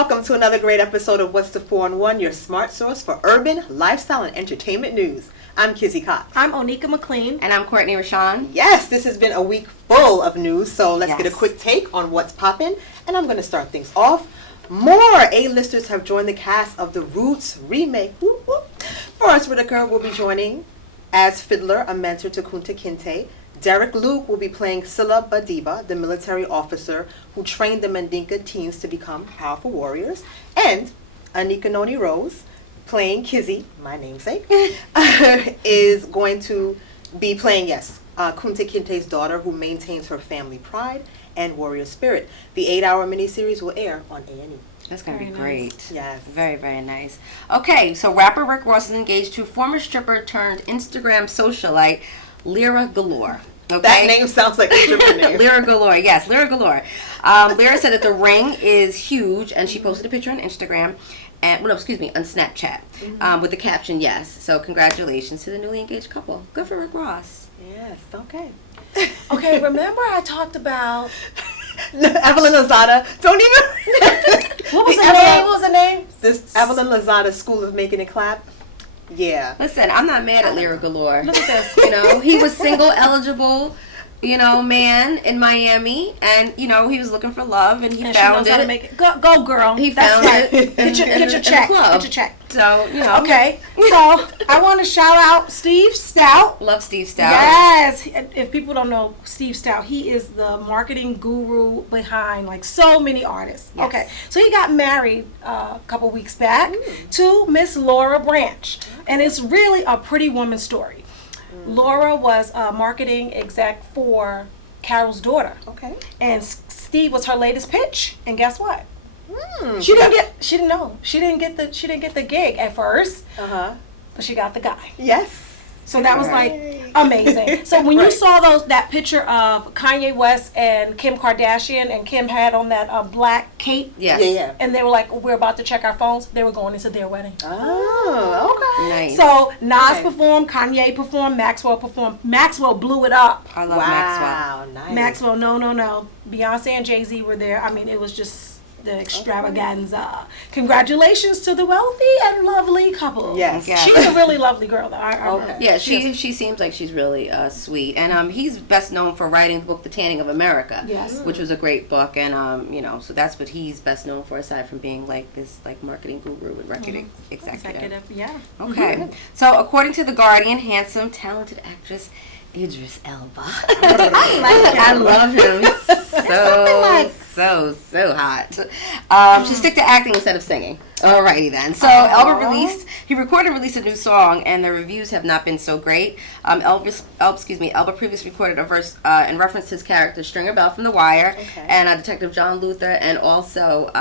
welcome to another great episode of What's the 4-in-1, your smart source for urban, lifestyle, and entertainment news. I'm Kizzy Cox. I'm Onika McLean. And I'm Courtney Rashon. Yes, this has been a week full of news, so let's get a quick take on what's poppin'. And I'm going to start things off. More A-listers have joined the cast of the Roots remake. Whoop, whoop. Forrest Whitaker will be joining as Fiddler, a mentor to Kunta Kinte. Derek Luke will be playing Silla Ba Dibba, the military officer who trained the Mandinka teens to become powerful warriors. And Anika Noni Rose, playing Kizzy, my namesake, is going to be playing, Kunta Kinte's daughter who maintains her family pride and warrior spirit. The 8-hour miniseries will air on A&E. That's going to be great. Nice. Yes. Very, very nice. Okay, so rapper Rick Ross is engaged to former stripper turned Instagram socialite Lyra Galore. Okay. That name sounds like a stripper name. Lyra Galore, yes, Lyra Galore. Lyra said that the ring is huge, and she posted a picture on Instagram, and on Snapchat, with the caption, yes. So congratulations to the newly engaged couple. Good for Rick Ross. Yes, okay. Okay, remember I talked about... Evelyn Lozada. Don't even... What was the name? This Evelyn Lozada School of Making It Clap. Yeah. Listen, I'm not mad at Lyra Galore. Look at this. You know, he was single eligible, man in Miami, and he was looking for love, and he found she knows it. How to make it. Go, girl. He That's found right. it. Get your check. Get your check. So Okay. So I want to shout out Steve Stoute. Love Steve Stoute. Yes. If people don't know Steve Stoute, he is the marketing guru behind like so many artists. Yes. Okay. So he got married a couple weeks back to Miss Laura Branche, and it's really a pretty woman story. Laura was a marketing exec for Carol's daughter. Okay. And Steve was her latest pitch. And guess what? She didn't get the gig at first. But she got the guy. Yes. So that was like amazing. So when you saw that picture of Kanye West and Kim Kardashian, and Kim had on that black cape, Yes. and they were like, we're about to check our phones. They were going into their wedding. Oh, okay. Nice. So Nas performed, Kanye performed, Maxwell performed. Maxwell blew it up. I love Maxwell. Wow, nice. Maxwell, no. Beyonce and Jay-Z were there. I mean, it was just the extravaganza. Congratulations to the wealthy and lovely couple. Yes. She's a really lovely girl, though. Okay. Yeah, she seems like she's really sweet, and he's best known for writing the book The Tanning of America, which was a great book, and so that's what he's best known for, aside from being like this marketing guru and marketing executive. Yeah. Okay, so according to The Guardian, handsome, talented actress Idris Elba. I love him. So hot. Should stick to acting instead of singing. Alrighty then. So Elba recorded and released a new song, and the reviews have not been so great. Elba previously recorded a verse and referenced his character Stringer Bell from The Wire, and Detective John Luther, and also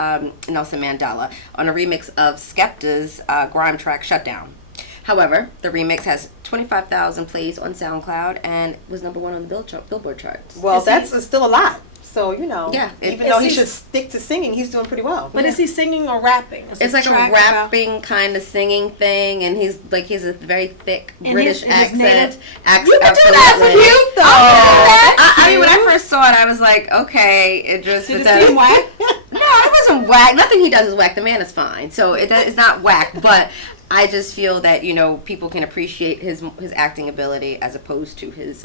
Nelson Mandela on a remix of Skepta's grime track Shutdown. However, the remix has 25,000 plays on SoundCloud and was #1 on the Billboard charts. Well, that's still a lot. So, even though he should stick to singing, he's doing pretty well. But is he singing or rapping? It's like a rapping kind of singing thing, and he has a very thick British accent. You can do that for you, though. I mean, when I first saw it, I was like, okay, it just... Did it seem whack? No, it wasn't whack. Nothing he does is whack. The man is fine. So it's not whack, but... I just feel that people can appreciate his acting ability as opposed to his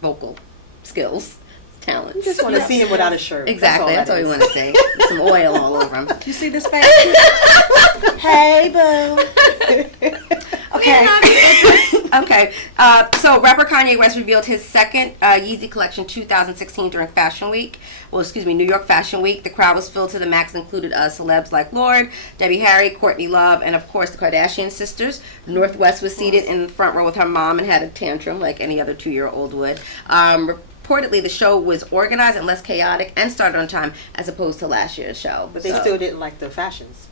vocal skills, talents. You just want to see him without a shirt. Exactly, that's all we want to see. Some oil all over him. You see this face? Hey, boo. Okay. So rapper Kanye West revealed his second Yeezy collection 2016 during Fashion Week. New York Fashion Week. The crowd was filled to the max, included celebs like Lorde, Debbie Harry, Courtney Love, and of course the Kardashian sisters. Northwest was seated in the front row with her mom and had a tantrum like any other 2-year-old would. Reportedly, the show was organized and less chaotic and started on time as opposed to last year's show. But they still didn't like the fashions.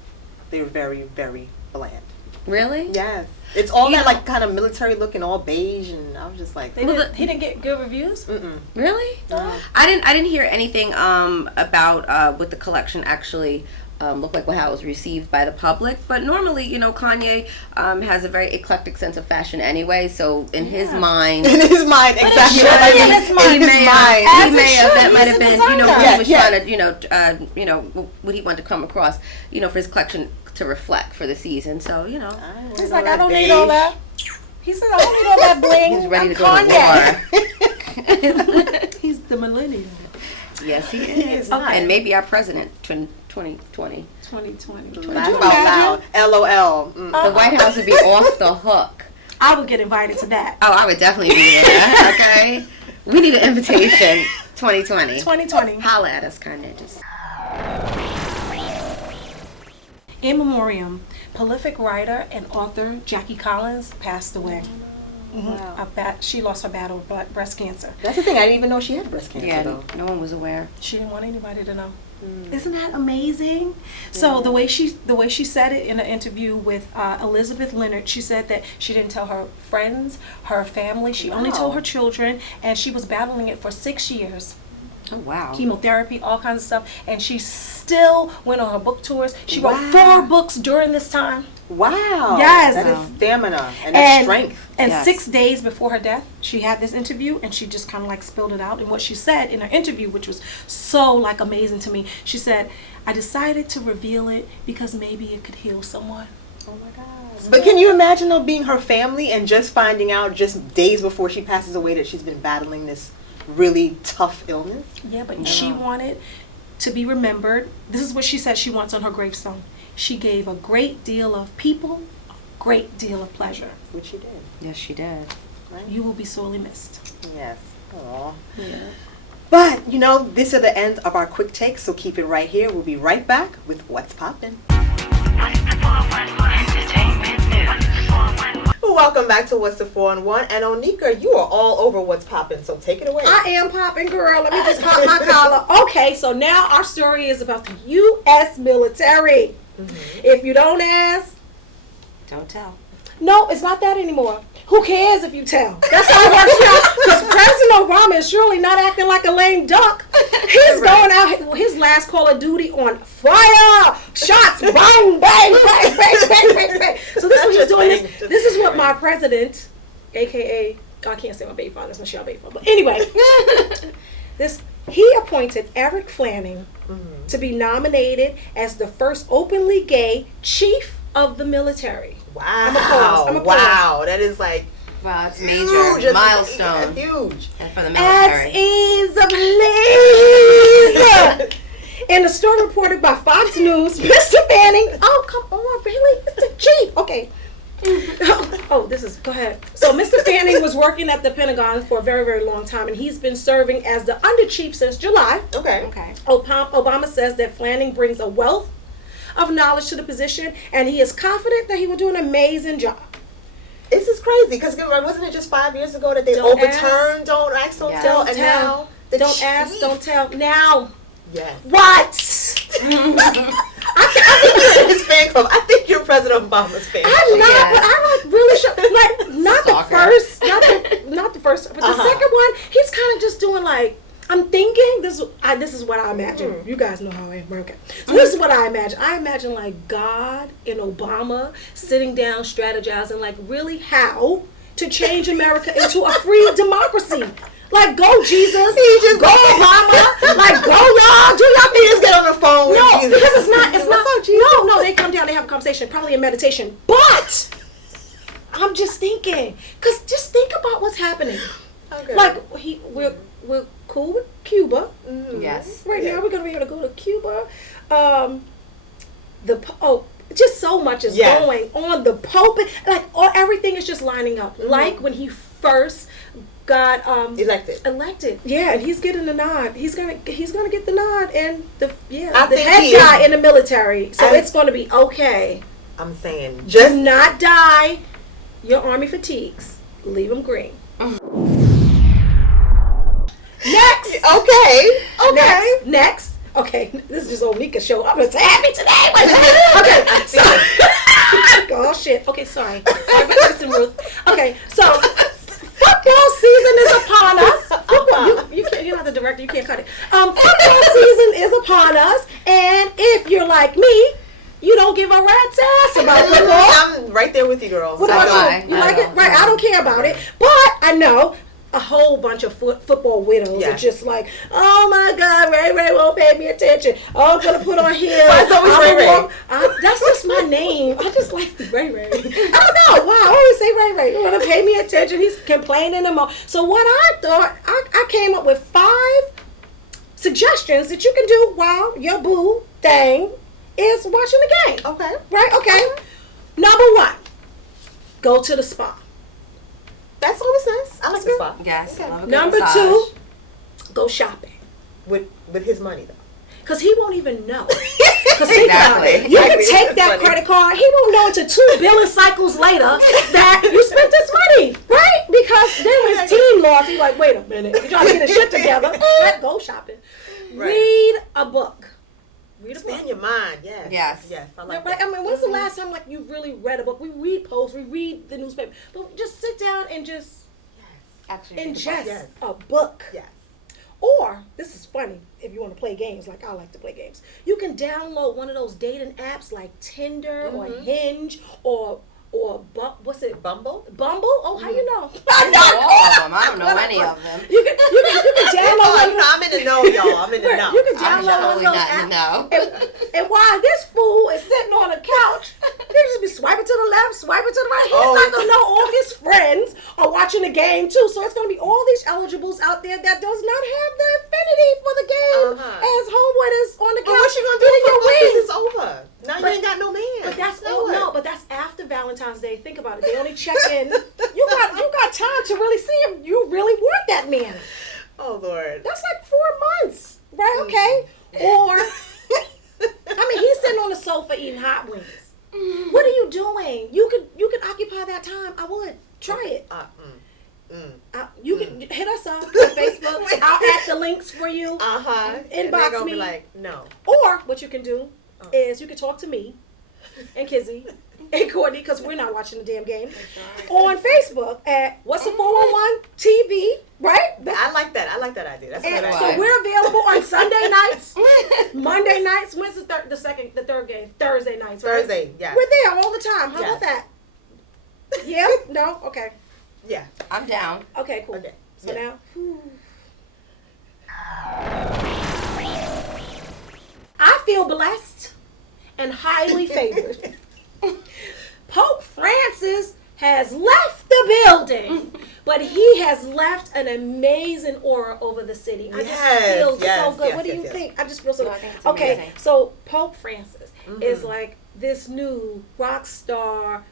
They were very, very bland. Really? Yes. It's all that kind of military looking, all beige, and I was just like, he didn't get good reviews. Really? I didn't hear anything about with the collection actually look like how it was received by the public. But normally, you know, Kanye has a very eclectic sense of fashion anyway. So in his mind, exactly. He may have that might have been, you know, he was trying to, you know, what he wanted to come across, you know, for his collection to reflect for the season. So, you know, he's like, I don't need all that. He said, I don't need all that bling. He's ready to go to war. He's the millennial. Yes, he is. Okay. And maybe our president, 2020. 2020. Laugh out loud. LOL. The White House would be off the hook. I would get invited to that. Oh, I would definitely be there. Okay. We need an invitation. 2020. 2020. Holla at us, Kanye. Just. In memoriam, prolific writer and author Jackie Collins passed away. Wow. She lost her battle with breast cancer. That's the thing. I didn't even know she had breast cancer. Yeah, though. no one was aware. She didn't want anybody to know. Isn't that amazing? So the way she said it in an interview with Elizabeth Leonard, she said that she didn't tell her friends, her family. She only told her children, and she was battling it for 6 years. Oh, wow. Chemotherapy, all kinds of stuff, and she still went on her book tours. She wrote 4 books during this time. Wow. Yes. That is stamina and strength. And 6 days before her death, she had this interview, and she just kind of like spilled it out. And what she said in her interview, which was so like amazing to me, she said, I decided to reveal it because maybe it could heal someone. Oh my God. But can you imagine though being her family and just finding out just days before she passes away that she's been battling this really tough illness? Yeah, but she wanted to be remembered. This is what she said she wants on her gravestone. She gave a great deal of people, a great deal of pleasure. Which she did. Yes, she did. Right? You will be sorely missed. Yes. Aww. Yeah. But, you know, this is the end of our quick take, so keep it right here. We'll be right back with What's Poppin'. Welcome back to What's the 411. And Onika, you are all over What's Poppin', so take it away. I am popping, girl. Let me just pop my collar. Okay, so now our story is about the U.S. military. If you don't ask, don't tell. No, it's not that anymore. Who cares if you tell? That's how it works, y'all. Because President Obama is surely not acting like a lame duck. He's going out his last Call of Duty on fire. Shots, bang, bang, bang, bang, bang, bang, bang. So this is what he's doing. This is what my president, a.k.a. I can't say my baby father. That's Michelle baby father. But anyway, he appointed Eric Flanning to be nominated as the first openly gay chief of the military. Wow. I'm a pause. Wow. That is like wow, it's major milestone. Huge. And for the military. As is, please. In a story reported by Fox News, Mr. Fanning. Oh, come on, really? Mr. Chief. Okay. Go ahead. So Mr. Fanning was working at the Pentagon for a very, very long time, and he's been serving as the under chief since July. Okay. Obama says that Flanning brings a wealth of knowledge to the position, and he is confident that he will do an amazing job. This is crazy, because wasn't it just 5 years ago that they overturned Don't Ask, Don't Tell, and now Don't Ask, Don't Tell. Now. Yes. What? I think you're in his fan club. I think you're President Obama's fan club. I'm not, but I'm like really sure. Like, not the first, but the second one, he's kind of just doing like, I'm thinking, this is what I imagine. You guys know how I am. Okay. So this is what I imagine. I imagine like God and Obama sitting down, strategizing like really how to change America into a free democracy. Like, go Jesus, go Obama, like go y'all, do y'all thing. Just get on the phone with Jesus. Because it's not, no, they come down, they have a conversation, probably in meditation. But I'm just thinking, because just think about what's happening. Okay. Like, we're cool with Cuba. Yes. Right now, we're going to be able to go to Cuba. Just so much is going on. The Pope, like, everything is just lining up. Like when he first got elected. Yeah, and he's getting the nod. He's gonna get the nod, and the head guy in the military. So it's gonna be okay. I'm saying, just do not die. Your army fatigues. Leave them green. Next. Okay. Next. Okay, this is just Onika show. I'm just happy today. Okay, so oh shit. Okay, sorry. Okay, so football season is upon us. Football, you're not the director. You can't cut it. Football season is upon us, and if you're like me, you don't give a rat's ass about football. I'm right there with you, girls. What about you? You like it? Right. I don't care about it. But I know a whole bunch of football widows are just like, oh my God, Ray Ray won't pay me attention. Oh, I'm going to put on here. Why is always Ray Ray? That's just my name. I just like Ray Ray. I don't know why. I always say Ray Ray. You want to pay me attention. He's complaining and more. So what I thought, I came up with 5 suggestions that you can do while your boo thing is watching the game. Okay. Right? Okay. Number 1, go to the spa. That's always nice. I like the spa. Yes. Okay. Number 2, go shopping. With his money, though. Because he won't even know. Because Exactly. You can take that credit card. He won't know until 2 billing cycles later that you spent this money. Right? Because then when his team lost, he's like, wait a minute. You trying to get his shit together. Go shopping. Right. Read a book. Expand your mind, yes. Yes, I like that. I mean, when's the last time, like, you really read a book? We read posts, we read the newspaper, but just sit down and just ingest a book. Yes. Or, this is funny, if you want to play games, like I like to play games, you can download one of those dating apps like Tinder or Hinge or what's it? Bumble? Oh, how you know? I know all of them. I don't know any of them. You can download one. I'm in the know, y'all. I'm in the know. You can download one of those apps. And while this fool is sitting on a couch, he'll just be swiping to the left, swiping to the right. He's not gonna know all his friends are watching the game too. So it's gonna be all these eligibles out there that does not have the affinity for the game as homeboy is on the couch. What you gonna do if your season's over? Now you ain't got no man. But that's but that's after Valentine's Day. Think about it. They only check in. You got time to really see if you really want that man. Oh Lord. That's like 4 months, right? Okay. Or I mean, he's sitting on the sofa eating hot wings. What are you doing? You could occupy that time. I would try it. You can hit us up on Facebook. I'll add the links for you. Inbox me. Be like, no. Or what you can do is you can talk to me and Kizzy and Courtney, because we're not watching the damn game, on Facebook at What's the 411 TV, right? I like that. I like that idea. That's a good idea. So we're available on Sunday nights, Monday nights. When's the third game? Thursday nights, right? Thursday, yeah. We're there all the time. How about that? Yeah? No? Okay. Yeah. I'm down. Okay, cool. Okay. So now, I feel blessed and highly favored. Pope Francis has left the building, but he has left an amazing aura over the city. I just feel so good. What do you think? I just feel so good. Okay, so Pope Francis is like this new rock star,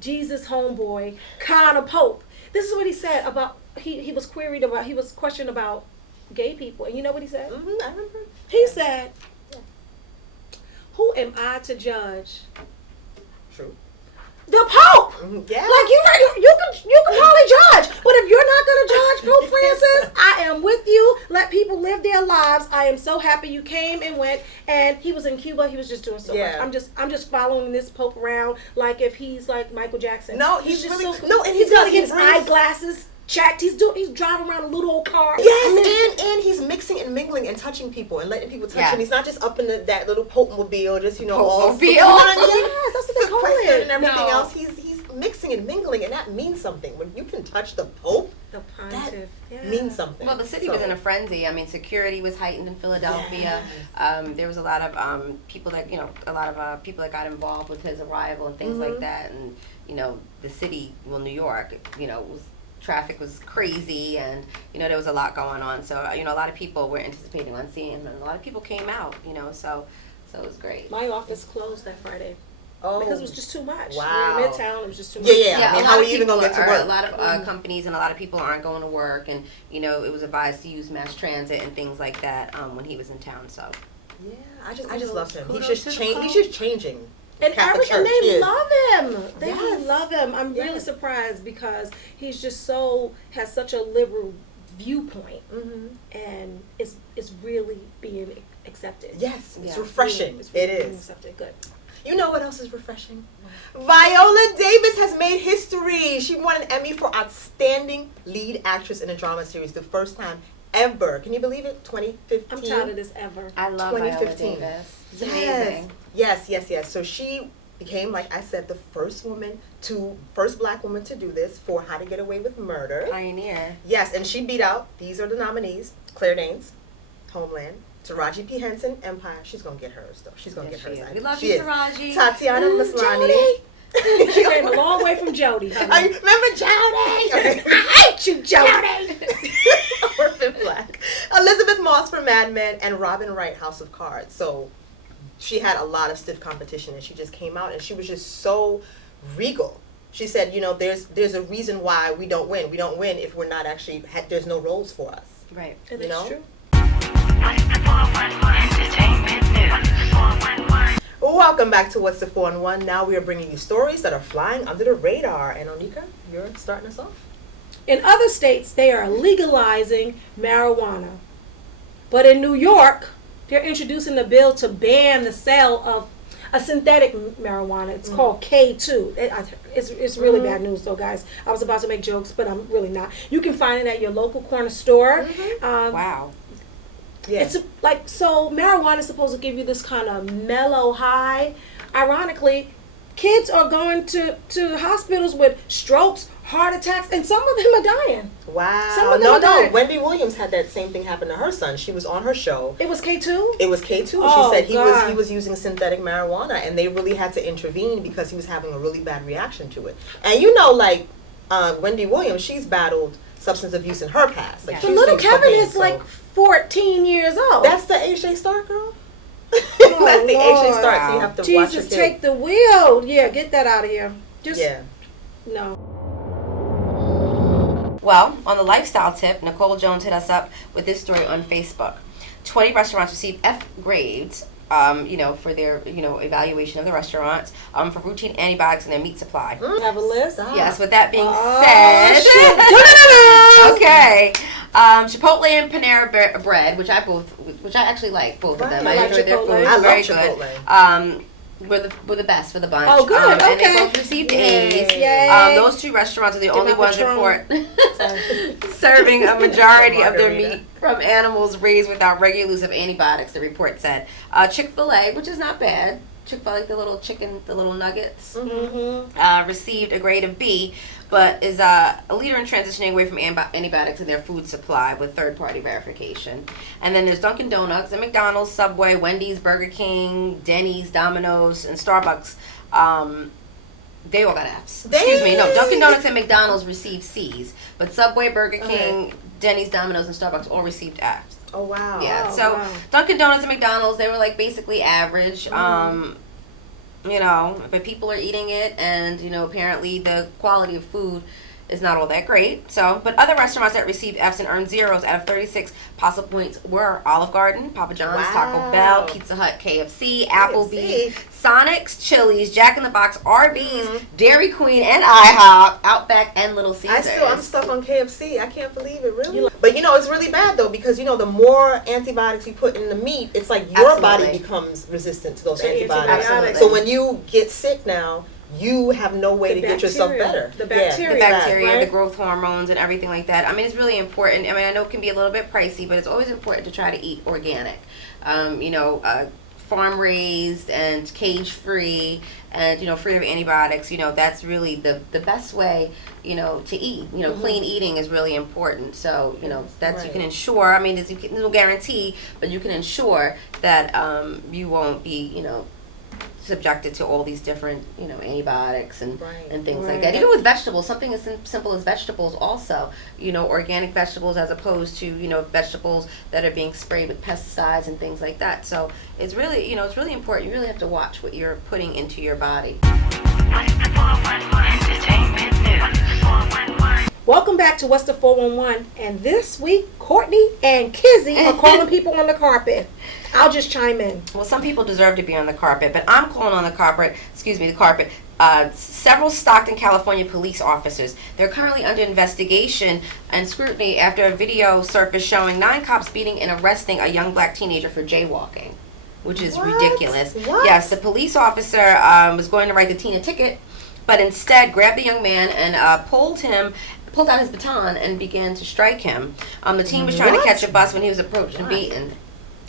Jesus homeboy kind of pope. This is what he said about, he was questioned about gay people. And you know what he said? I remember. He said, who am I to judge? True. The Pope. Yeah. Like you can probably judge, but if you're not gonna judge Pope Francis, I am with you. Let people live their lives. I am so happy you came and went. And he was in Cuba. He was just doing so much. I'm just following this Pope around like if he's like Michael Jackson. No, he's just really so, no, and he's gonna get his eyeglasses checked. He's driving around a little old car. Yes, and he's mixing and mingling and touching people and letting people touch him. He's not just up in that little Pope mobile, just all Pope-mobile. Yes, that's what they call it. And everything else. He's mixing and mingling, and that means something. When you can touch the Pope, the pontiff, that means something. Well, the city was in a frenzy. I mean, security was heightened in Philadelphia. There was a lot of people that people that got involved with his arrival and things like that. And the city, New York, traffic was crazy, and there was a lot going on. So a lot of people were anticipating on seeing him, and a lot of people came out. So it was great. My office closed that Friday. Oh. Because it was just too much. Wow. We were in Midtown, it was just too much. Yeah. I mean, how are you even going to get to work? A lot of companies and a lot of people aren't going to work, and it was advised to use mass transit and things like that when he was in town. So yeah, I just love him. He's just changing. And they love him. They love him. I'm Yes. really surprised because he's just has such a liberal viewpoint, and it's really being accepted. Yes, it's refreshing. It's really it being is. accepted. Good. You know what else is refreshing? Viola Davis has made history. She won an Emmy for Outstanding Lead Actress in a Drama Series, the first time ever. Can you believe it? 2015. I'm tired of this ever. I love Viola 2015. Davis. It's Yes. amazing. Yes. So she became, like I said, the first black woman to do this for How to Get Away with Murder. Pioneer. Yes, and she beat out, these are the nominees, Claire Danes, Homeland, Taraji P. Henson, Empire. She's going to get hers, though. She's going to get hers. We love She you, is. Taraji. Tatiana Maslany. She came a long way from Jody. I remember Jody. Okay. I hate you, Jody. Orphan Black. Elizabeth Moss for Mad Men, and Robin Wright, House of Cards. So she had a lot of stiff competition, and she just came out, and she was just so regal. She said, there's a reason why we don't win. We don't win if we're not actually, there's no roles for us. Right. And You it's know? true. Welcome back to What's the 4-in-1. Now we are bringing you stories that are flying under the radar. And Onika, you're starting us off. In other states, they are legalizing marijuana. But in New York, they're introducing a bill to ban the sale of a synthetic marijuana. It's called K2. It's really bad news, though, guys. I was about to make jokes, but I'm really not. You can find it at your local corner store. Wow. Yeah. It's so marijuana is supposed to give you this kind of mellow high. Ironically, kids are going to hospitals with strokes, heart attacks, and some of them are dying. Wow. Some of them are dying. Wendy Williams had that same thing happen to her son. She was on her show. It was K2? It was K2. Oh, She said God. he was using synthetic marijuana, and they really had to intervene because he was having a really bad reaction to it. And Wendy Williams, she's battled substance abuse in her past. Yeah. She The was little doing Kevin cocaine, is so- like 14 years old. That's the AJ Stark girl. That's the AJ Lord. Stark. So you have to watch your Jesus, kids. take the wheel. Yeah, get that out of here. Just, Yeah. no. Well, on the lifestyle tip, Nicole Jones hit us up with this story on Facebook. 20 restaurants received F grades, for their, evaluation of the restaurants, for routine antibiotics in their meat supply. Have a list? Stop. Yes, with that being Oh, said, okay. Chipotle and Panera Bread, which I actually like both of them. Right. I I like enjoy their Chipotle. food. I love Very Chipotle. good. Were the best for the bunch. Oh, good. And they Okay. both received A's. Yay. Those two restaurants are the Get only my ones Patron. serving a majority of their Margarita. meat from animals raised without regular use of antibiotics, the report said. Chick-fil-A, which is not bad. Chick-fil-A, like the little chicken, the little nuggets, received a grade of B, but is a leader in transitioning away from antibiotics in their food supply with third-party verification. And then there's Dunkin' Donuts and McDonald's, Subway, Wendy's, Burger King, Denny's, Domino's, and Starbucks. They all got Fs. Excuse me. No, Dunkin' Donuts and McDonald's received Cs, but Subway, Burger King, Denny's, Domino's, and Starbucks all received Fs. Oh, wow. Yeah, Oh, so wow. Dunkin' Donuts and McDonald's, they were like basically average. But people are eating it, and apparently the quality of food is not all that great. So, but other restaurants that received Fs and earned zeros out of 36 possible points were Olive Garden, Papa John's, Taco Wow. Bell, Pizza Hut, KFC, Applebee's, Sonic's, Chili's, Jack in the Box, Arby's, Dairy Queen, and IHOP, Outback, and Little Caesars. I'm stuck on KFC. I can't believe it, really. But it's really bad though, because the more antibiotics you put in the meat, it's like your body Absolutely. becomes resistant to those To antibiotics. antibiotics. So when you get sick now, you have no way The to get yourself bacteria. better. The Yeah, bacteria. The bacteria, right? the growth hormones, and everything like that. I mean, it's really important. I mean, I know it can be a little bit pricey, but it's always important to try to eat organic. Farm raised and cage free, and free of antibiotics. That's really the best way. To eat. Clean eating is really important. So that's you can ensure. I mean, there's no guarantee, but you can ensure that you won't be subjected to all these different antibiotics and things like that. Even with vegetables, something as simple as vegetables also, organic vegetables as opposed to vegetables that are being sprayed with pesticides and things like that. So it's really it's really important. You really have to watch what you're putting into your body. Welcome back to What's the 411, and this week Courtney and Kizzy are calling people on the carpet. I'll just chime in. Well, some people deserve to be on the carpet, but I'm calling on the carpet. Several Stockton, California police officers. They're currently under investigation and scrutiny after a video surfaced showing 9 cops beating and arresting a young black teenager for jaywalking, which is ridiculous. What? Yes, the police officer was going to write the teen a ticket, but instead grabbed the young man and pulled him pulled out his baton and began to strike him. The teen was trying to catch a bus when he was approached and beaten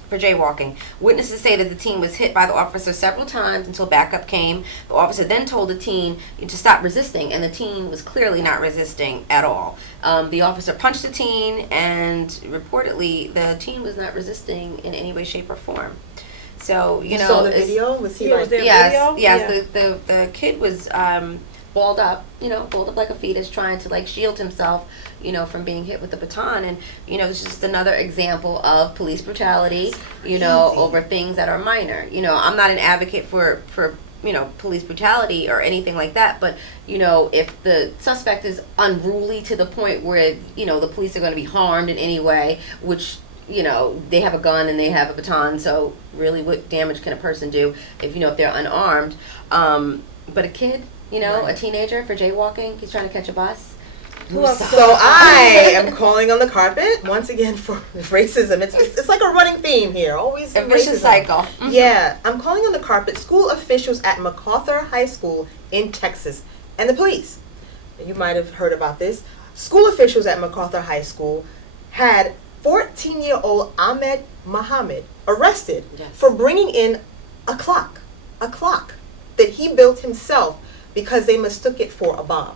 for jaywalking. Witnesses say that the teen was hit by the officer several times until backup came. The officer then told the teen to stop resisting, and the teen was clearly not resisting at all. The officer punched the teen, and reportedly the teen was not resisting in any way, shape, or form. So, you know, saw the video? Was he like, yes, Yeah. the kid was balled up like a fetus, trying to like shield himself, from being hit with the baton. And, it's just another example of police brutality, over things that are minor. I'm not an advocate for police brutality or anything like that, but, if the suspect is unruly to the point where, the police are going to be harmed in any way, which, they have a gun and they have a baton, so really what damage can a person do if they're unarmed? But a kid, a teenager for jaywalking, he's trying to catch a bus. So I am calling on the carpet once again for racism. It's like a running theme here. Always a vicious cycle. Mm-hmm. Yeah, I'm calling on the carpet school officials at MacArthur High School in Texas and the police. You might have heard about this. School officials at MacArthur High School had 14-year-old Ahmed Muhammad arrested for bringing in a clock that he built himself, because they mistook it for a bomb.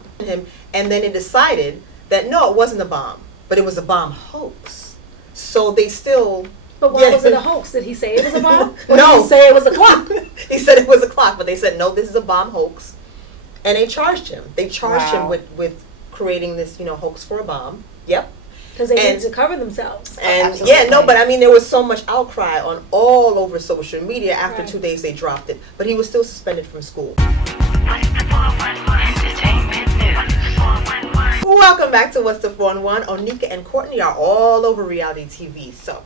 And then it decided that no, it wasn't a bomb, but it was a bomb hoax. So they still... But why was it a hoax? Did he say it was a bomb? Or No. did he say it was a clock? He said it was a clock, but they said, no, this is a bomb hoax. And they charged him. They charged him with creating this, hoax for a bomb. Yep. Because they needed to cover themselves. And but I mean, there was so much outcry on all over social media. After 2 days, they dropped it. But he was still suspended from school. Welcome back to What's the 411. Onika and Courtney are all over reality TV. So,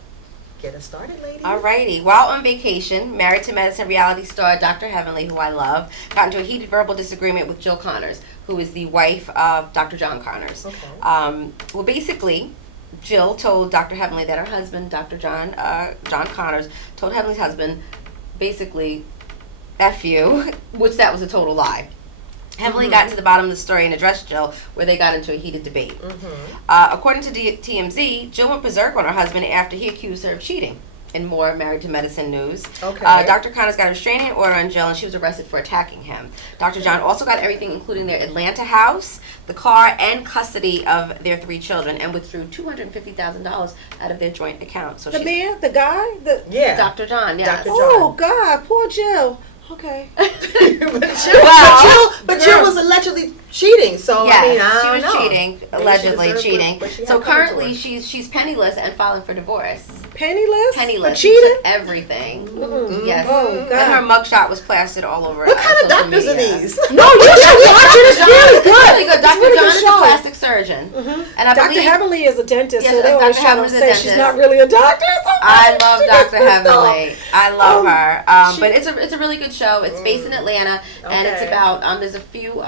get us started, ladies. Alrighty. While on vacation, Married to Medicine reality star Dr. Heavenly, who I love, got into a heated verbal disagreement with Jill Connors, who is the wife of Dr. John Connors. Okay. Well, basically, Jill told Dr. Heavenly that her husband, Dr. John Connors, told Heavenly's husband, basically, F you, which that was a total lie. Heavenly got to the bottom of the story and addressed Jill, where they got into a heated debate. According to TMZ, Jill went berserk on her husband after he accused her of cheating. In more Married to Medicine news, Dr. Connors got a restraining order on Jill, and she was arrested for attacking him. Dr. John also got everything, including their Atlanta house, the car, and custody of their 3 children, and withdrew $250,000 out of their joint account. So the guy? Dr. John, yes. Dr. John. Oh, God, poor Jill. Okay. but Jill was allegedly cheating, so yes, I mean, I she was don't know. cheating, allegedly cheating. So currently, she's penniless and filing for divorce. Penniless? Penniless. For cheating? She took everything. Yes. Oh, God. And her mugshot was plastered all over. What kind of social doctors media. are these? No, you should watch it. It's really good. Really good. Dr. Really John good is show. a plastic surgeon, and I Dr. believe Heavenly is a dentist, Yes, so they always Dr. try to Heavenly's a say dentist. she's not really a doctor. I love Dr. Heavenly. I love her. she- But it's a really good show. It's based in Atlanta, and it's Okay. about there's a few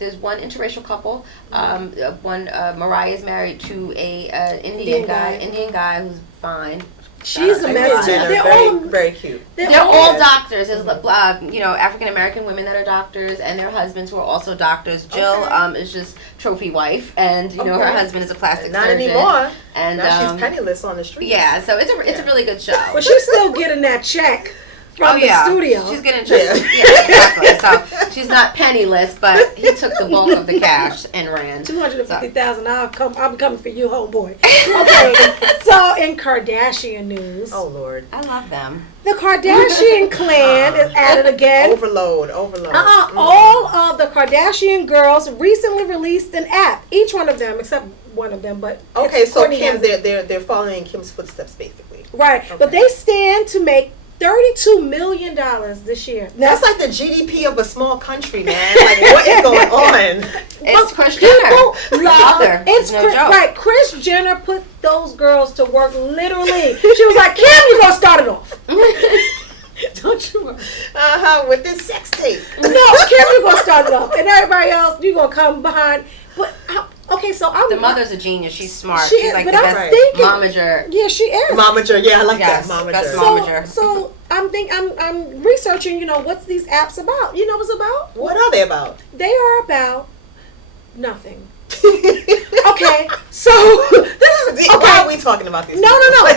there's one interracial couple. Mariah's married to a Indian guy who's fine. She's a mess. They're all very cute. They're all doctors. There's African American women that are doctors, and their husbands who are also doctors. Jill is just trophy wife, and her husband is a plastic Not surgeon. anymore. And now she's penniless on the street. Yeah, so it's a really good show. But she's still getting that check from the studio. She's getting exactly. So she's not penniless, but he took the bulk of the cash and ran. $250,000. I'll be coming for you, homeboy. Okay. So in Kardashian news, Oh Lord, I love them. the Kardashian clan is at it again. overload. All of the Kardashian girls recently released an app. Each one of them, except one of them, but Okay, so Courtney Kim, has it. they're following Kim's footsteps, basically. Right, but they stand to make $32 million this year. That's like the GDP of a small country, man. Like, what is going on? It's Kris Jenner. Mother. It's no Kris, joke. right. Kris Jenner put those girls to work literally. She was like, Kim, you gonna start it off. Don't you worry. With this sex tape. No, Kim, you gonna start it off. And everybody else, you gonna come behind. But okay, so The mother's a genius. She's smart. She She's is, like but the I'm best thinking- momager. Yeah, she is. Momager, yeah, I like Yes, that. Momager. best momager. So I'm researching, what's these apps about. You know what it's about? What are they about? They are about nothing. Okay, so this is okay. Why are we talking about this? No,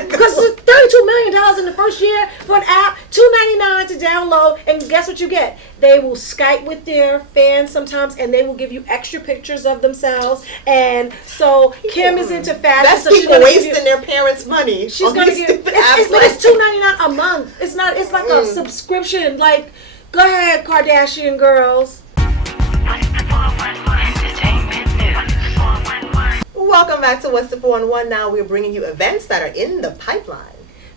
because it's $32 million in the first year for an app, $2.99 to download, and guess what you get? They will Skype with their fans sometimes, and they will give you extra pictures of themselves. And so Kim is into fashion. That's so people wasting their parents' money. She's gonna give. It's $2.99 a month. It's not. It's like a subscription. Like, go ahead, Kardashian girls. Welcome back to What's the 411. Now we're bringing you events that are in the pipeline.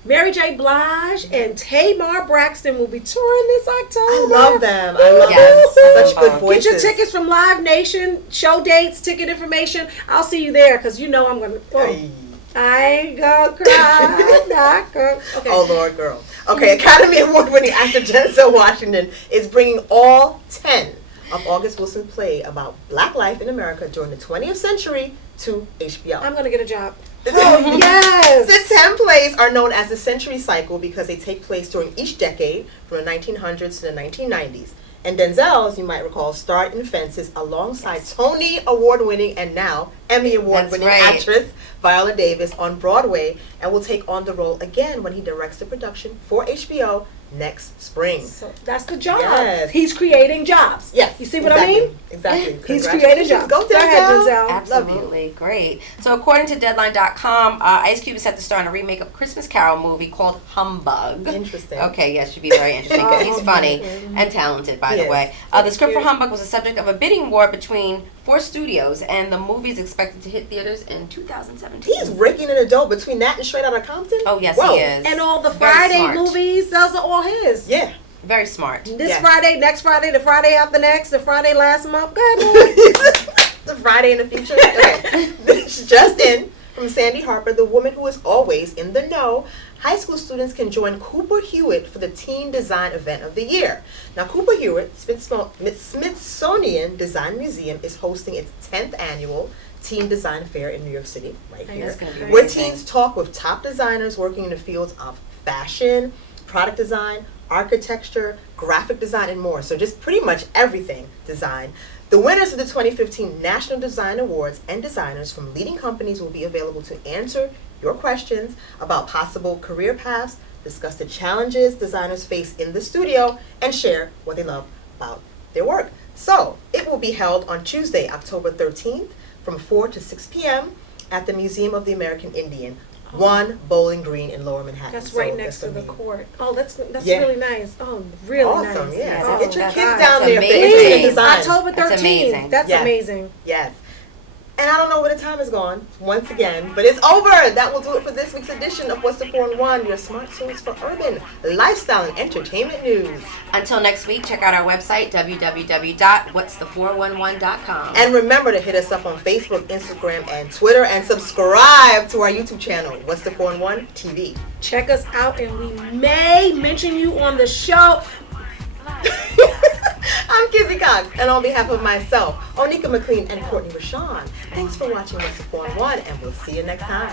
Mary J. Blige and Tamar Braxton will be touring this October. I love them. I love them. Such good voices. Get your tickets from Live Nation, show dates, ticket information. I'll see you there because you know I'm going to. I ain't gonna cry. Not gonna. Okay. Oh, Lord, girl. Okay, Academy Award-winning actor Denzel Washington is bringing all 10 of August Wilson's play about Black life in America during the 20th century to HBO. I'm going to get a job. Oh, yes! The 10 plays are known as the Century Cycle because they take place during each decade from the 1900s to the 1990s. And Denzel, as you might recall, starred in Fences alongside Tony Award-winning and now Emmy Award-winning actress Viola Davis on Broadway, and will take on the role again when he directs the production for HBO next spring. So that's the job. Yes. He's creating jobs. Yes. You see what I mean? Exactly. He's creating jobs. Go ahead, Denzel. Absolutely. Great. So according to Deadline.com, Ice Cube is set to star in a remake of a Christmas Carol movie called Humbug. Interesting. Okay, yes, should be very interesting because he's funny and talented, by the way. The script for Humbug was the subject of a bidding war between 4 studios, and the movie is expected to hit theaters in 2017. He's raking in the dough between that and Straight Outta Compton. Oh, yes, Whoa. he is. And all the Friday movies, those are all his. Yeah. Very smart. This Friday, next Friday, the Friday after next, the Friday last month. Go ahead. The Friday in the future. Okay. Just in from Sandy Harper, the woman who is always in the know. High school students can join Cooper Hewitt for the Teen Design Event of the Year. Now, Cooper Hewitt Smithsonian Design Museum is hosting its 10th annual Teen Design Fair in New York City, right here, where teens talk with top designers working in the fields of fashion, product design, architecture, graphic design, and more. So just pretty much everything design. The winners of the 2015 National Design Awards and designers from leading companies will be available to answer your questions about possible career paths, discuss the challenges designers face in the studio, and share what they love about their work. So it will be held on Tuesday, October 13th from 4 to 6 p.m. at the Museum of the American Indian, 1 Bowling Green in Lower Manhattan. That's right next to the court. Oh, that's really nice. Oh, really awesome, nice. Yeah. Oh, get your kids that's down there. Please, design. October 13th. That's amazing. Yes. And I don't know where the time is gone, once again, but it's over. That will do it for this week's edition of What's the 411, your smart source for urban lifestyle and entertainment news. Until next week, check out our website, www.whatsthe411.com. And remember to hit us up on Facebook, Instagram, and Twitter, and subscribe to our YouTube channel, What's the 411 TV. Check us out, and we may mention you on the show. I'm Kizzy Cox, and on behalf of myself, Onika McLean, and Courtney Rashon, thanks for watching What's the 411, and we'll see you next time.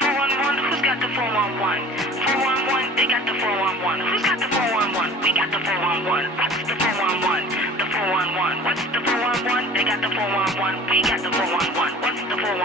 411, who's got the 411? 411, they got the 411. Who's got the 411? We got the 411. What's the 411? The 411. What's the 411? They got the 411. We got the 411. What's the 411?